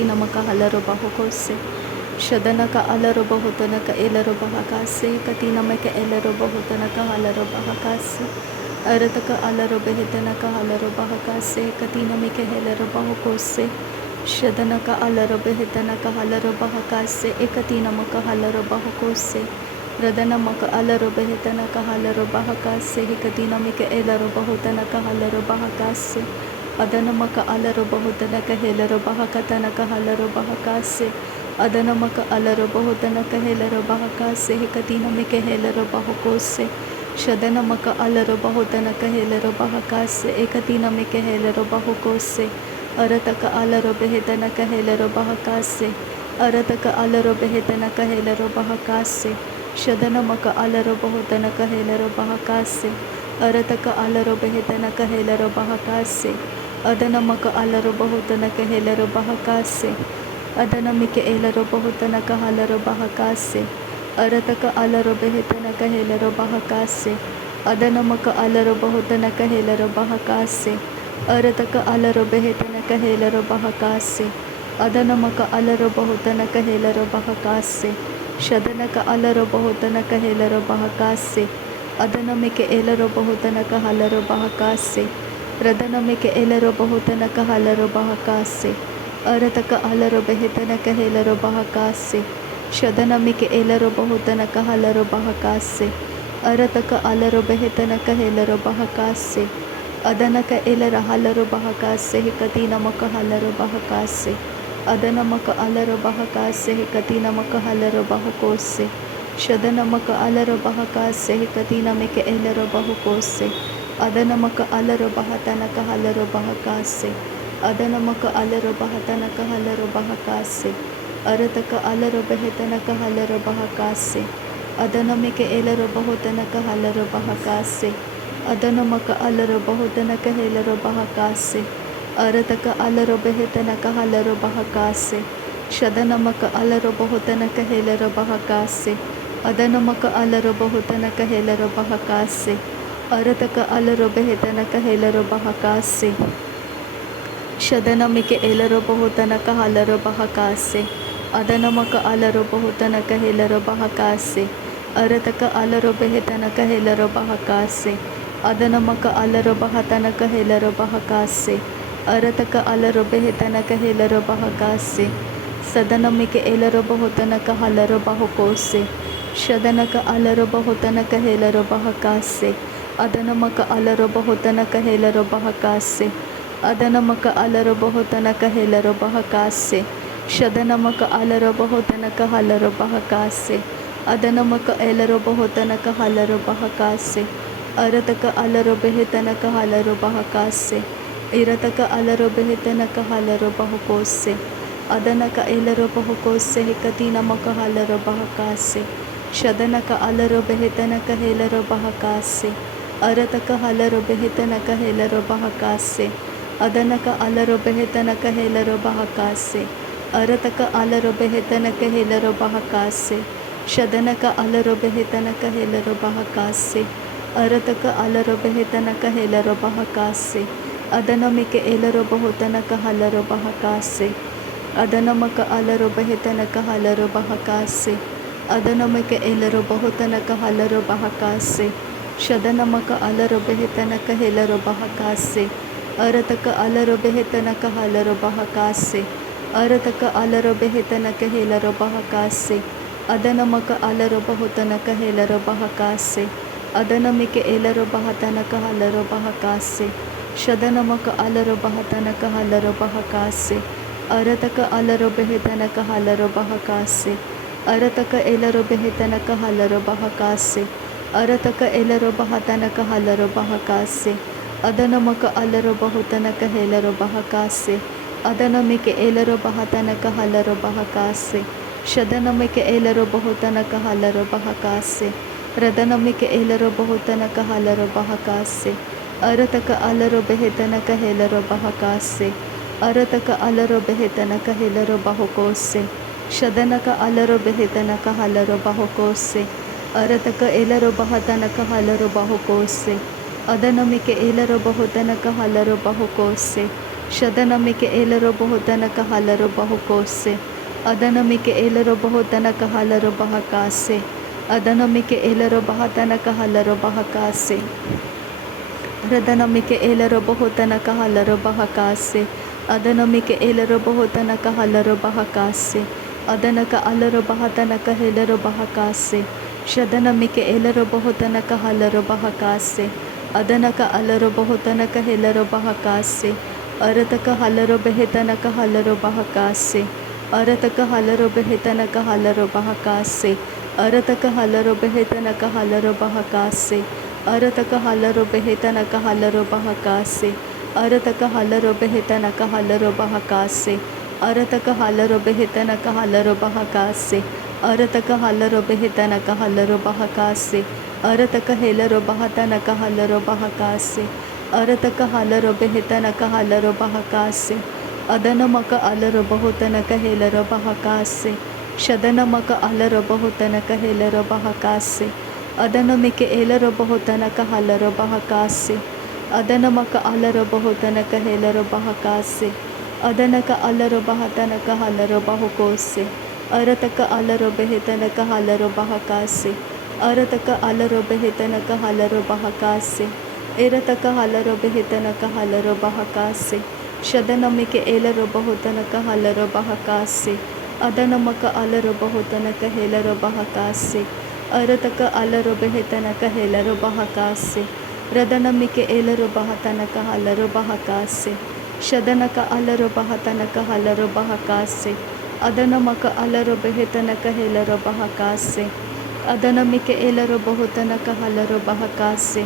kati namaka halaro bahokose. Shadanaka alaro bahotanaka elaro bahakase. Kati namaka elaro bahotanaka halaro bahakase. Arataka alaro behetanaka halaro bahakase. Kati namaka helaro bahokose. Shadanaka alaro behetanaka halaro bahakase. Ekati namaka halaro bahokose. Radanamaka alaro behetanaka halaro bahakase. Hikati namaka elaro bahotanaka halaro bahakase. Adanamaka alaro bahotanaka helaro bahakatanaka halaro bahakase. Adanamaka alaro bahotanaka helaro bahakase. Hikati namaka helaro bahokose. Shadanamaka alaro bahotanaka helaro bahakase. Ekati namaka helaro bahokose. Arataka alaro behetanaka helaro bahakase. Arataka alaro behetanaka helaro bahakase. Shadanamaka alaro bahotanaka helaro bahakase. Arataka alaro behetanaka helaro bahakase. Adanamaka alaro bahotanaka helaro bahakase. Adanamike elaro bahotanaka halaro bahakase. Arataka alaro behetanaka helaro bahakase. Adanamaka alaro bahotanaka helaro bahakase. Arataka alaro behetanaka helaro bahakase. Adanamaka alaro bahotanaka helaro bahakase. Shadanaka alaro bahotanaka helaro bahakase. Adanamike elaro bahotanaka halaro bahakase. Radanamike elaro bahotanaka halaro bahakase. Arataka alaro behetanaka helaro bahakase. Shadanamike elaro bahotanaka halaro bahakase. Arataka alaro behetanaka helaro bahakase. Adanaka elara halaro bahakase. Hikati namaka halaro bahakase. Adanamaka alaro bahakase. Hikati namaka halaro bahakose. Shadanamaka alaro bahakase. Hikati namike elaro bahakose. Adanamaka alaro bahatanaka halaro bahakase. Adanamaka alaro bahatanaka halaro bahakase. Arataka alaro behetanaka halaro bahakase. Adanamike elaro bahotanaka halaro bahakase. Adanamaka alaro bahotanaka helaro bahakase. Arataka alaro behetanaka halaro bahakase. Shadanamaka alaro bahotanaka helaro bahakase. Adanamaka alaro bahotanaka helaro bahakase. Arataka alaro behetanaka helaro bahakase. Shadanamike elaro bahotanaka halaro bahakase. Adanamaka alaro bahotanaka helaro bahakase. Arataka alaro behetanaka helaro bahakase. Adanamaka alaro bahatanaka helaro bahakase. Arataka alaro behetanaka helaro bahakase. Sadanamike elaro bahotanaka halaro bahakose. Shadanaka alaro bahotanaka helaro bahakase. Adanamaka alaro bahotanaka helaro bahakase. Adanamaka alaro bahotanaka helaro bahakase. Shadanamaka alaro bahotanaka halaro bahakase. Adanamaka elaro bahotanaka halaro bahakase. Arataka alaro behetanaka halaro bahakase. Irataka alaro behetanaka halaro bahakose. Adanaka elaro bahakose. Hikati namaka halaro bahakase. Shadanaka alaro behetanaka helaro bahakase. Arataka halaro behetanaka helaro bahakase. Adanaka alaro behetanaka helaro bahakase. Arataka alaro behetanaka helaro bahakase. Shadanaka alaro behetanaka helaro bahakase. Arataka alaro behetanaka helaro bahakase. Adanamike elaro bahotanaka halaro bahakase. Adanamaka alaro behetanaka halaro bahakase. Adanamike elaro bahotanaka halaro bahakase. Shadanamaka alaro behetanaka helaro bahakase. Arataka alaro behetanaka halaro bahakase. Arataka alaro behetanaka helaro bahakase. Adanamaka alaro bahotanaka helaro bahakase. Adanamike elaro bahatanaka halaro bahakase. Shadanamaka alaro bahatanaka halaro bahakase. Arataka alaro behetanaka halaro bahakase. Arataka elaro behetanaka halaro bahakase. Arataka elaro bahatanaka halaro bahakase. Adanamaka alaro bahotanaka helaro bahakase. Adanamike elaro bahatanaka halaro bahakase. Shadanamike elaro bahotanaka halaro bahakase. Radanamike elaro bahotanaka halaro bahakase. Arataka alaro behetanaka helaro bahakase. Arataka alaro behetanaka helaro bahokose. Shadanaka alaro behetanaka halaro bahokose. Arataka elaro bahatanaka halaro bahokose. Adanamike elaro bahotanaka halaro bahokose. ಶದನಮಿಕೆ ಏಲರೋ ಬಹುತನಕ ಹಲರೋ ಬಹುಕೋಸೆ ಅದನಮಿಕೆ ಏಲರೋ ಬಹುತನಕ ಹಲರೋ ಬಹಕಾಸೆ ಅದನಮಿಕೆ ಏಲರೋ ಬಹುತನಕ ಹಲರೋ ಬಹಕಾಸೆ ರದನಮಿಕೆ ಏಲರೋ ಬಹುತನಕ ಹಲರೋ ಬಹಕಾಸೆ ಅದನಮಿಕೆ ಏಲರೋ ಬಹುತನಕ ಹಲರೋ ಬಹಕಾಸೆ ಅದನಕ ಅಲರೋ ಬಹತನಕ ಹೆಲರೋ ಬಹಕಾಸೆ ಶದನಮಿಕೆ ಏಲರೋ ಬಹುತನಕ ಹಲರೋ ಬಹಕಾಸೆ ಅದನಕ ಅಲರೋ ಬಹುತನಕ ಹೆಲರೋ ಬಹಕಾಸೆ ಅರತಕ ಹಲರೋ ಬೆಹತನಕ ಹಲರೋ ಬಹಕಾಸೆ ಅರತಕ ಹಲರೋ ಬೆಹತನಕ ಹಲರೋ ಬಹಕಾಸೆ ಅರತಕ ಹಲರೋ ಬೆಹತನಕ ಹಲರೋ ಬಹಕಾಸೆ ಅರತಕ ಹಲರೋ ಬೆಹತನಕ ಹಲರೋ ಬಹಕಾಸೆ ಅರತಕ ಹಲರೋ ಬೆಹತನಕ ಹಲರೋ ಬಹಕಾಸೆ ಅರತಕ ಹಲರೋ ಬೆಹತನಕ ಹಲರೋ ಬಹಕಾಸೆ ಅರತಕ ಹಲರೋ ಬೆಹತನಕ ಹಲರೋ ಬಹಕಾಸೆ ಅರತಕ ಹೆಲರೋ ಬಹತನಕ ಹಲರೋ ಬಹಕಾಸೆ ಅರತಕ ಹಲರೋ ಬೆಹತನಕ ಹಲರೋ ಬಹಕಾಸೆ ಅದನಮಕ ಅಲರೋ ಬಹುತನಕ ಹೆಲರೋ ಬಹಕಾಸೆ ಶದನಮಕ ಅಲರೋ ಬಹುತನಕ ಹೆಲರೋ ಬಹಕಾಸೆ ಅದನಮಿಕೆ ಏಲರೋ ಬಹುತನಕ ಹಲರೋ ಬಹಕಾಸೆ ಅದನಮಕ ಅಲರೋ ಬಹುತನಕ ಹೆಲರೋ ಬಹಕಾಸೆ ಅದನಕ ಅಲರೋ ಬಹತನಕ ಹಲರೋ ಬಹುಕೋಸೆ ಅರತಕ ಅಲರೋ ಬೆಹತನಕ ಹಲರೋ ಬಹಕಾಸೆ ಅರತಕ ಅಲರೋ ಬೆಹತನಕ ಹಲರೋ ಬಹಕಾಸೆ ಎರತಕ ಹಲರೋ ಬೆಹತನಕ ಹಲರೋ ಬಹಕಾಸೆ ಶದನಮಿಕೆ ಏಲರೋ ಬಹುತನಕ ಹಲರೋ ಬಹಕಾಸೆ ಅದನಮಕ ಅಲರೋ ಬಹುತನಕ ಹೆಲರೋ ಬಹಕಾಸೆ ಅರತಕ ಅಲರೋ ಬೆಹತನಕ ಹೆಲರೋ ಬಹಕಾಸೆ ರದನಮಿಕೆ ಏಲರೋ ಬಹತನಕ ಹಲರೋ ಬಹಕಾಸೆ ಶದನಕ ಅಲರೋ ಬಹತನಕ ಹಲರೋ ಬಹಕಾಸೆ ಅದನಮಕ ಅಲರೋ ಬೆಹತನಕ ಹೆಲರೋ ಬಹಕಾಸೆ ಅದನಮಿಕೆ ಏಲರೋ ಬಹುತನಕ ಹಲರೋ ಬಹಕಾಸೆ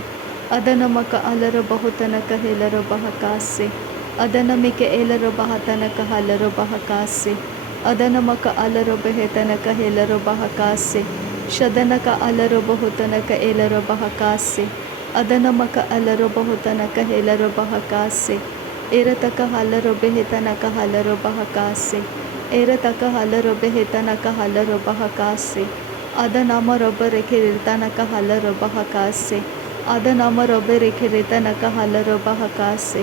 ಅದನಮಕ ಅಲರೋ ಬಹುತನಕ ಹೆಲರೋ ಬಹಕಾಸೆ ಅದನಮಿಕೆ ಏಲರೋ ಬಹತನಕ ಹಲರೋ ಬಹಕಾಸೆ ಅದನಮಕ ಅಲರೋ ಬೆಹತನಕ ಹೆಲರೋ ಬಹಕಾಸೆ ಶದನಕ ಅಲರೋ ಬಹುತನಕ ಏಲರೋ ಬಹಕಾಸೆ ಅದನಮಕ ಅಲರೋ ಬಹುತನಕ ಹೆಲರೋ ಬಹಕಾಸೆ ಎರತಕ ಹಲರೋ ಬೆಹತನಕ ಹಲರೋ ಬಹಕಾಸೆ ಎರತಕ ಹಲರೋ ಬೆಹತನಕ ಹಲರೋ ಬಹಕಾಸೆ ಅದನಮರೊಬ್ಬರಿಗೆ ರಿತನಕ ಹಲರೋ ಬಹಕಾಸೆ ಅದನಮರೊಬ್ಬರಿಗೆ ರಿತನಕ ಹಲರೋ ಬಹಕಾಸೆ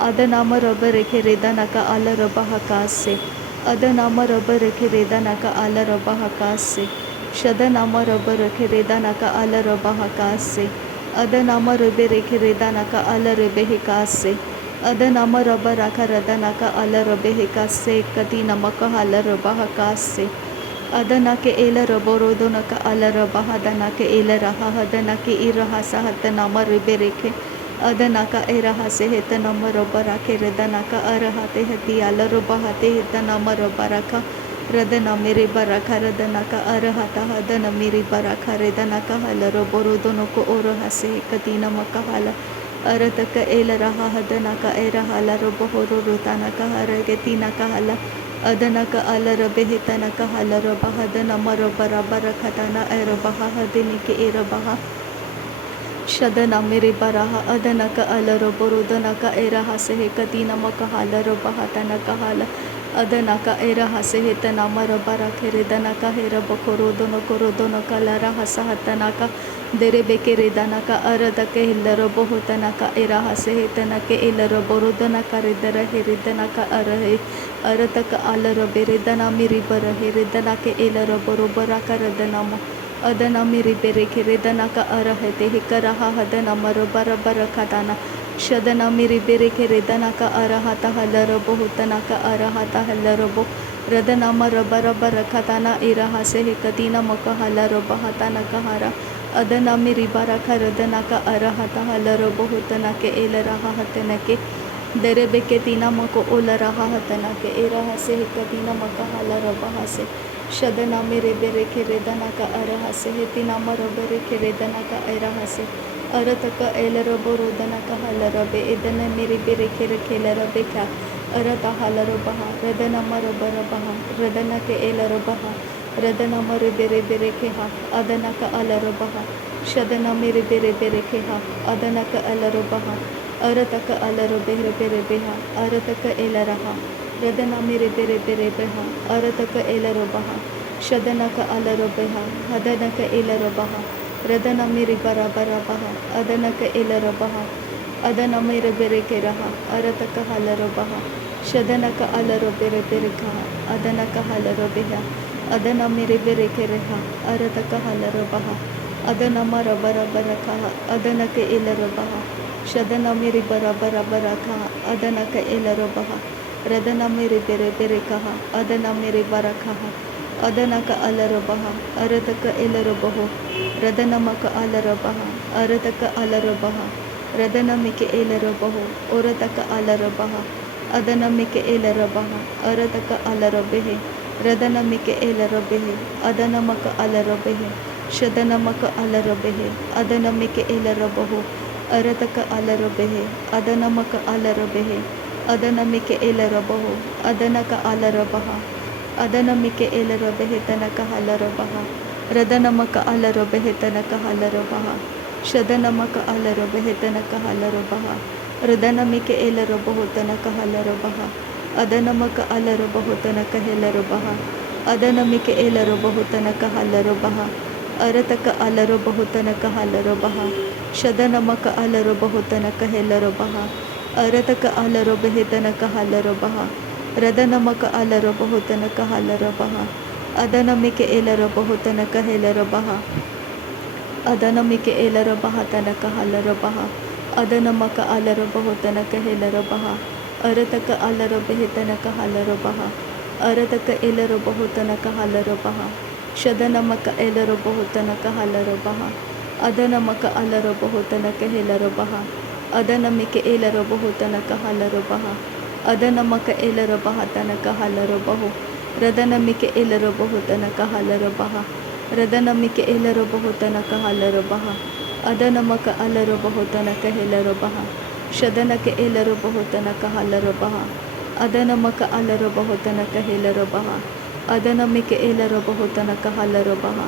ಅದನಮರೊಬ್ಬರಿಗೆ ರಿದನಕ ಅಲರೋ ಬಹಕಾಸೆ ಅದನಮರೊಬ್ಬರಿಗೆ ರಿದನಕ ಅಲರೋ ಬಹಕಾಸೆ ಶದನಮರೊಬ್ಬರಿಗೆ ರಿದನಕ ಅಲರೋ ಬಹಕಾಸೆ ಅದನಮರೊಬ್ಬರಿಗೆ ರಿದನಕ ಅಲರೋ ಬೆಹಿಕಾಸೆ ಅದನಮರೊಬ್ಬರಕ ರದನಕ ಅಲರೋ ಬೆಹಿಕಾಸೆ ಕತಿ ನಮಕ ಹಲರೋ ಬಹಕಾಸೆ ಅದನಕೆ ಏಲರೋ ಬೋರೋದನಕ ಅಲರೋ ಬಹದನಕೆ ಏಲರಹ ಹದನಕೆ ಇರಹ ಸಹತನಮರೊಬ್ಬರಿಗೆ ಅದನಕ ಎರಹಸೆ ಹೆತನಮರೊಬ್ಬರಕೆ ರದನಕ ಅರಹತೆ ಹತಿ ಅಲರೋ ಬಹತೆ ಹಿತನಮರೊಬ್ಬರಕ ರದನ ಮೇರಿ ಬರಕ ರದನಕ ಅರಹತ ಹದನ ಮೇರಿ ಬರಕ ರದನಕ ಹಲರೋ ಬೋರೋದನಕ ಓರಹಸೆ ಕತಿ ನಮಕ ಹಲ ಅರತಕ ಏಲರಹ ಹದನಕ ಎರಹಲರೋ ಬಹುರು ಋತನಕ ಹರಗೆ ತಿನಕ ಹಲ ಅದನಕ ಅಲರ ಬೆಹಿತನಕ ಹಲರೋ ಬಹದನ ಮರೊಬ್ಬರ ಬರಕತನ ಎರಬಹ ಹದಿನಿಕೆ ಎರಬಹ ಶದನ ಮೇರಿ ಬರಹ ಅದನಕ ಅಲರೋ ಬರುದನಕ ಎರಹಸೆ ಕತಿ ನಮಕ ಹಲರೋ ಬಹತನಕ ಹಲ ಅದನಕ ಎರಹಸೆ ಹಿತನ ಮರೊಬ್ಬರ ಕೆರೆದನಕ ಹೆರಬ ಕೊರೋದನಕ ಲರಹಸ ಹತನಕ ದೆರೆಬೆಕೆ ರಿದನಕ ಅರದಕ್ಕೆ ಇಲ್ಲರೋ ಬಹುತನಕ ಎರಹಸೆ ಹಿತನಕೆ ಇಲ್ಲರೋ ಬರುದನಕ ರಿದರ ಹಿರಿದನಕ ಅರಹೆ ಅರತಕ ಅಲರೋ ಬೆರಿದನ ಮಿರಿ ಬರ ಹಿರಿದನಕೆ ಇಲ್ಲರೋ ಬರೋಬ್ಬರ ಕರದನಮ ಅದನ ಮಿರಿ ಬೆರೆ ಕೆರೆದನಕ ಅರಹತೆ ಹಿಕರಹ ಹದನ ಮರೊಬ್ಬರ ಬರ ಕದನ ಶದನ ಮಿರಿ ಬೆರೆ ಕೆರೆದನಕ ಅರಹತ ಹಲರೋ ಬಹುತನಕ ಅರಹತ ಹಲರೋ ಬೊ ರದನ ಮರೊಬ್ಬರ ಬರ ಕತನ ಇರಹಸೆ ಹಿಕತಿನ ಮುಖ ಹಲರೋ ಬಹತನಕ ಹರ ಅದನ ಮಿರಿ ಬರ ಕರದನಕ ಅರಹತ ಹಲರೋ ಬಹುತನಕೆ ಏಲರಹ ಹತನಕೆ ದೆರೆಬೆಕೆ ತಿನ ಮಕ ಓಲರಹ ಹತನಕೆ ಇರಹಸೆ ಹಿಕತಿನ ಮಕ ಹಲರೋ ಬಹಸೆ ಶದನ ಮಿರಿ ಬೆರೆ ಕೆರೆದನಕ ಅರಹಸೆ ಹಿತಿನ ಮರೊಬ್ಬರೆ ಕೆರೆದನಕ ಎರಹಸೆ ಅರತಕ ಏಲರೋ ಬೋರೋದನಕ ಹಲರೋ ಬೆ ಇದನ ಮಿರಿ ಬೆರೆ ಕೆರೆ ಕೆಲರೋ ಬೆಕ ಅರತ ಹಲರೋ ಬಹ ರದನ ಮರೊಬ್ಬರ ಬಹ ರದನಕೆ ಏಲರೋ ಬಹ ರದನ ಮರಿ ಬೆರೆ ಬೆರೆ ಕೆಹ ಅದನಕ ಅಲರೋ ಬಹ ಶದನ ಮಿರಿ ಬೆರೆ ಬೆರೆ ಕೆಹ ಅದನಕ ಅಲರೋ ಬಹ ಅರತಕ ಅಲರೋ ಬೆರೆ ಬೆರೆ ಬೆಹ ಅರತಕ ಏಲರಹ ರದನ ಮಿರಿ ಬೆರೆ ಬೆರೆ ಬೆಹ ಅರತಕ ಏಲರೋ ಬಹ ಶದನಕ ಅಲರೋ ಬೆಹ ಹದನಕ ಏಲರೋ ಬಹ ರದನ ಮಿರಿ ಬರ ಬರ ಬಹ ಅದನಕ ಏಲರೋ ಬಹ ಅದನ ಮೇರೆ ಬೆರೆ ಕೆರಹ ಅರತಕ ಹಲರೋ ಬಹ ಶದನಕ ಅಲರೋ ಬೆರೆ ಬೆರೆ ಕಹ ಅದನಕ ಹಲರೋ ಬೆಹ ಅದನ ಮೇರೆ ಬೆರೆ ಕೆರೆಹ ಅರತಕ ಹಲರೋ ಬಹ ಅದನ ಮರ ಬರ ಬರ ಕಹ ಅದನಕ ಇಲರೋ ಬಹ ಶದನ ಮೇರಿ ಬರ ಬರ ಬರ ಕಹ ಅದನಕ ಇಲರೋ ಬಹ ರದನ ಮೇರೆ ಬೆರೆ ಬೆರೆ ಕಹ ಅದನ ಮೇರೆ ಬರ ಕಹ ಅದನಕ ಅಲರೋ ಬಹ ಅರತಕ ಇಲರೋ ಬಹು ರದನಮಕ ಅಲರೋ ಬಹ ಅರತಕ ಅಲರೋ ಬಹ ರದನಮಿಕೆ ಏಲರೋ ಬಹು ಒರತಕ ಅಲರೋ ಬಹ ಅದನಮಿಕೆ ಏಲರೋ ಬಹ ಅರತಕ ಅಲರೋ ಬೆಹೆ ರದನಮಿಕೆ ಏಲರೋ ಬೆಹೆ ಅದನಮಕ ಅಲರೋ ಬೆಹೆ ಶದನಮಕ ಅಲರೋ ಬೆಹೆ ಅದನಮಿಕೆ ಏಲರೋ ಬಹು ಅರತಕ ಅಲರೋ ಬೆಹೆ ಅದನಮಕ ಅಲರೋ ಬೆಹೆ ಅದನಮಿಕೆ ಏಲರೋ ಬಹು ಅದನಕ ಅಲರೋ ಬಹ ಅದನಮಿಕೆ ಏಲರೋ ಬೆಹೆ ತನಕ ಹಲರೋ ಬಹ ರದನಮಕ ಅಲರೋ ಬೆಹೆ ತನಕ ಹಲರೋ ಬಹ ಶದನಮಕ ಅಲರೋ ಬೆಹೆ ತನಕ ಹಲರೋ ಬಹ ರದನಮಿಕೆ ಏಲರೋ ಬಹು ತನಕ ಹಲರೋ ಬಹ ಅದನಮಕ ಅಲರೋ ಬಹು ತನಕ ಹೆಲರೋ ಬಹ ಅದನಮಿಕೆ ಏಲರೋ ಬಹು ತನಕ ಹಲರೋ ಬಹ ಅರತಕ ಅಲರೋ ಬಹು ತನಕ ಹಲರೋ ಬಹ ಶದನಮಕ ಅಲರೋ ಬಹು ತನಕ ಹೆಲರೋ ಬಹ ಅರತಕ ಅಲರೋ ಬೆಹೆ ತನಕ ಹಲರೋ ಬಹ ರದನಮಕ ಅಲರೋ ಬಹು ತನಕ ಹಲರೋ ಬಹ ಅದನಮಿಕೆ ಏಲರೋ ಬಹು ತನಕ ಹೆಲರೋ ಬಹ ಅದನಮಿಕೆ ಏಲರೋ ಬಹ ತನಕ ಹಲರೋ ಬಹ ಅದನಮಕ ಅಲರೋ ಬಹು ತನಕ ಹೆಲರೋ ಬಹ ಅರತಕ ಅಲರೋ ಬೆಹೆ ತನಕ ಹಲರೋ ಬಹ ಅರತಕ ಏಲರೋ ಬಹು ತನಕ ಹಲರೋ ಬಹ ಶದನಮಕ ಏಲರೋ ಬಹು ತನಕ ಹಲರೋ ಬಹ ಅದನಮಕ ಅಲರೋ ಬಹು ತನಕ ಹೆಲರೋ ಬಹ ಅದನಮಿಕೆ ಏಲರೋ ಬಹು ತನಕ ಹಲರೋ ಬಹ ಅದನಮಕ ಏಲರೋ ಬಹ ತನಕ ಹಲರೋ ಬಹು ರದನಮಿಕೆ ಏಲರೋ ಬಹು ತನಕ ಹಲರೋ ಬಹ ರದನಮಿಕೆ ಏಲರೋ ಬಹು ತನಕ ಹಲರೋ ಬಹ ಅದನಮಕ ಅಲರೋ ಬಹು ತನಕ ಹೆಲರೋ ಬಹ ಶದನಕ್ಕೆ ಏಲರೋ ಬಹು ತನಕ ಹಲರೋ ಬಹ ಅದನಮಕ ಅಲರೋ ಬಹು ತನಕ ಹೆಲರೋ ಬಹ ಅದನಮಿಕೆ ಏಲರೋ ಬಹು ತನಕ ಹಲರೋ ಬಹ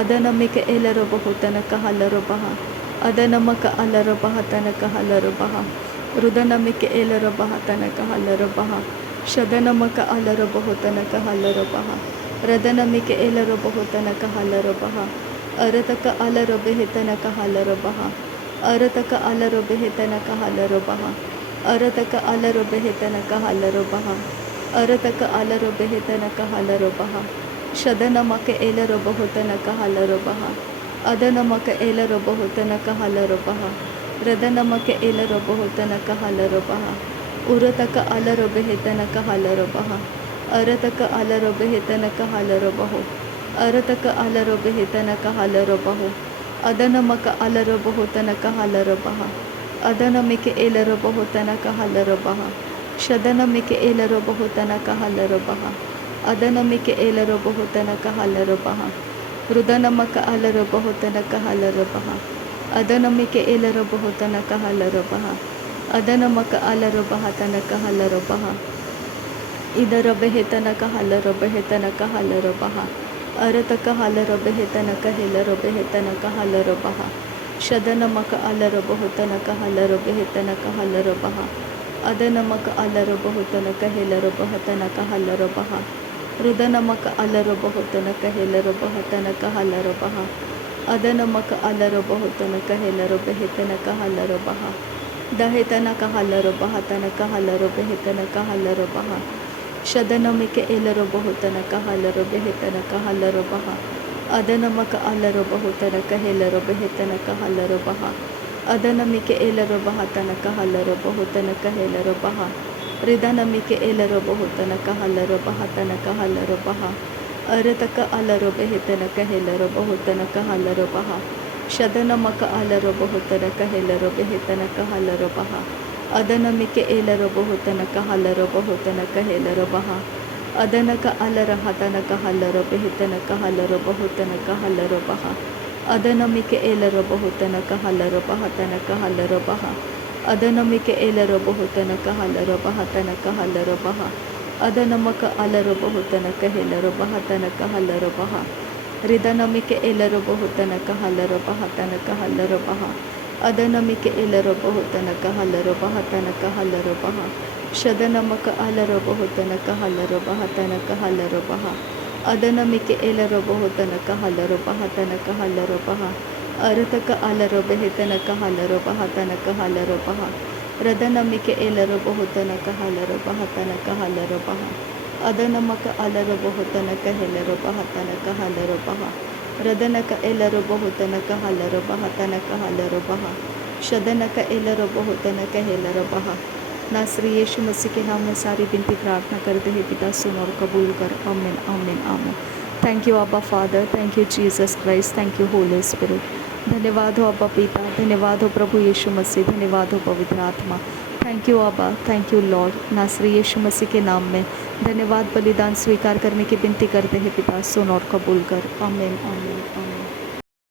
ಅದನಮಿಕೆ ಏಲರೋ ಬಹು ತನಕ ಹಲರೋ ಬಹ ಅದನಮಕ ಅಲರೋ ಬಹ ತನಕ ಹಲರೋ ಬಹ ರುದನಮಿಕೆ ಏಲರೋ ಬಹ ತನಕ ಹಲರೋ ಬಹ ಶದನಮಕ ಅಲರೋ ಬಹು ತನಕ ಹಲರೋ ಬಹ ರದನಮಿಕೆ ಏಲರೋ ಬಹು ತನಕ ಹಲರೋ ಬಹ ಅರತಕ ಅಲರೋ ಬೆಹೆ ತನಕ ಹಲರೋ ಬಹ ಅರತಕ ಅಲರೋ ಬೆಹೆ ತನಕ ಹಲರೋ ಬಹ ಅರತಕ ಅಲರೋ ಬೆಹೆ ತನಕ ಹಲರೋ ಬಹ ಅರತಕ ಅಲರೋ ಬೆಹೆ ತನಕ ಹಲರೋ ಬಹ ಶದನಮಕ ಏಲರೋ ಬಹು ತನಕ ಹಲರೋ ಬಹ ಅದನಮಕ ಏಲರೋ ಬಹು ತನಕ ಹಲರೋ ಬಹ ರದನಮಕ ಏಲರೋ ಬಹು ತನಕ ಹಲರೋ ಬಹ ಉರತಕ ಅಲರೋ ಬೆಹೆ ತನಕ ಹಲರೋ ಬಹ ಅರತಕ ಅಲರೋ ಬೆಹೆ ತನಕ ಹಲರೋ ಬಹು ಅರತಕ ಅಲರೋ ಬೆಹೆ ತನಕ ಹಲರೋ ಬಹು ಅದನಮಕ ಅಲರೋ ಬಹು ತನಕ ಹಲರೋ ಬಹ ಅದನಮಿಕೆ ಏಲರೋ ಬಹು ತನಕ ಹಲರೋ ಬಹ ಶದನಮಿಕೆ ಏಲರೋ ಬಹು ತನಕ ಹಲರೋ ಬಹ ಅದನಮಿಕೆ ಏಲರೋ ಬಹು ತನಕ ಹಲರೋ ಬಹ ರುದನಮಕ ಅಲರೋ ಬಹು ತನಕ ಹಲರೋ ಬಹ ಅದನಮಿಕೆ ಏಲರೋ ಬಹು ತನಕ ಹಲರೋ ಬಹ ಅದನಮಕ ಅಲರೋ ಬಹ ತನಕ ಹಲರೋ ಬಹ ಇದರ ಬೆಹೆ ತನಕ ಹಲರೋ ಬೆಹೆ ತನಕ ಹಲರೋ ಬಹ ಅರತಕ ಹಲರೋ ಬೆಹೆ ತನಕ ಹೆಲರೋ ಬೆಹೆ ತನಕ ಹಲರೋ ಬಹ ಶದನಮಕ ಅಲರೋ ಬಹು ತನಕ ಹಲರೋ ಬೆಹೆ ತನಕ ಹಲರೋ ಬಹ ಅದನಮಕ ಅಲರೋ ಬಹು ತನಕ ಹೆಲರೋ ಬಹ ತನಕ ಹಲರೋ ಬಹ ರುದನಮಕ ಅಲರೋ ಬಹು ತನಕ ಹೆಲರೋ ಬಹ ತನಕ ಹಲರೋ ಬಹ ಅದನಮಕ ಅಲರೋ ಬಹು ತನಕ ಹೆಲರೋ ಬೆಹೆ ತನಕ ಹಲರೋ ಬಹ ದಹೆ ತನಕ ಹಲರೋ ಬಹ ತನಕ ಹಲರೋ ಬೆಹೆ ತನಕ ಹಲರೋ ಬಹ ಶದನಮಿಕೆ ಏಲರೋ ಬಹು ತನಕ ಹಲರೋ ಬೆಹೆ ತನಕ ಹಲರೋ ಬಹ ಅದನಮಕ ಅಲರೋ ಬಹು ತನಕ ಹೆಲರೋ ಬೆಹೆ ತನಕ ಹಲರೋ ಬಹ ಅದನಮಿಕೆ ಏಲರೋ ಬಹ ತನಕ ಹಲರೋ ಬಹು ತನಕ ಹೆಲರೋ ಬಹ ರಿದನಮಿಕೆ ಏಲರೋ ಬಹು ತನಕ ಹಲರೋ ಬಹ ತನಕ ಹಲರೋ ಬಹ ಅರತಕ ಅಲರೋ ಬೆಹೆ ತನಕ ಹೆಲರೋ ಬಹು ತನಕ ಹಲರೋ ಬಹ ಶದನಮಕ ಅಲರೋ ಬಹು ತನಕ ಹೆಲರೋ ಬೆಹೆ ತನಕ ಹಲರೋ ಬಹ ಅದನಮಿಕೆ ಏಲರೋ ಬಹು ತನಕ ಹಲರೋ ಬಹು ತನಕ ಹೆಲರೋ ಬಹ ಅದನಕ ಅಲರಹ ತನಕ ಹಲರೋ ಬೆಹೆ ತನಕ ಹಲರೋ ಬಹು ತನಕ ಹಲರೋ ಬಹ ಅದನಮಿಕೆ ಏಲರೋ ಬಹು ತನಕ ಹಲರೋ ಬಹ ತನಕ ಹಲರೋ ಬಹ ಅದನಮಿಕೆ ಏಲರೋ ಬಹು ತನಕ ಹಲರೋ ಬಹ ತನಕ ಹಲರೋ ಬಹ ಅದನಮಕ ಅಲರೋ ಬಹು ತನಕ ಹೆಲರೋ ಬಹ ತನಕ ಹಲರೋ ಬಹ ರಿದನಮಿಕೆ ಏಲರೋ ಬಹು ತನಕ ಹಲರೋ ಬಹ ತನಕ ಹಲರೋ ಬಹ ಅದನಮಿಕೆ ಏಲರೋ ಬಹು ತನಕ ಹಲರೋ ಬಹ ತನಕ ಹಲರೋ ಬಹ ಶದನಮಕ ಅಲರೋ ಬಹು ತನಕ ಹಲರೋ ಬಹ ತನಕ ಹಲರೋ ಬಹ ಅದನಮಿಕೆ ಏಲರೋ ಬಹು ತನಕ ಹಲರೋ ಬಹ ತನಕ ಹಲರೋ ಬಹ अरतक अलरो बेहतनक हलरो बहतनक हलरो बहा रदनमिक एलरो बहुतनक हलरो बहतनक हलरो बहा अदनमक अलरो बहुतनक हेलरो बहतनक हलरो बहा रदनक एलरो बहुतनक हलरो बहतनक हलरो बहा शदनक एलरो बहुतनक हेलरो बहा। नासरी यीशु मसीह के नाम में सारी विनती प्रार्थना करते हैं पिता, सुन और कबूल कर। आमीन आमीन आमीन। थैंक यू अब्बा father, thank you Jesus Christ, thank you Holi spirit. धन्यवाद हो अब्बा पिता, धन्यवाद हो प्रभु यीशु मसीह, धन्यवाद हो पवित्र आत्मा। थैंक यू अब्बा, थैंक यू लॉर्ड। नासरी यीशु मसीह के नाम में धन्यवाद, बलिदान स्वीकार करने की विनती करते हैं पिता, सुन और कबूल कर। आमीन आमीन आमीन।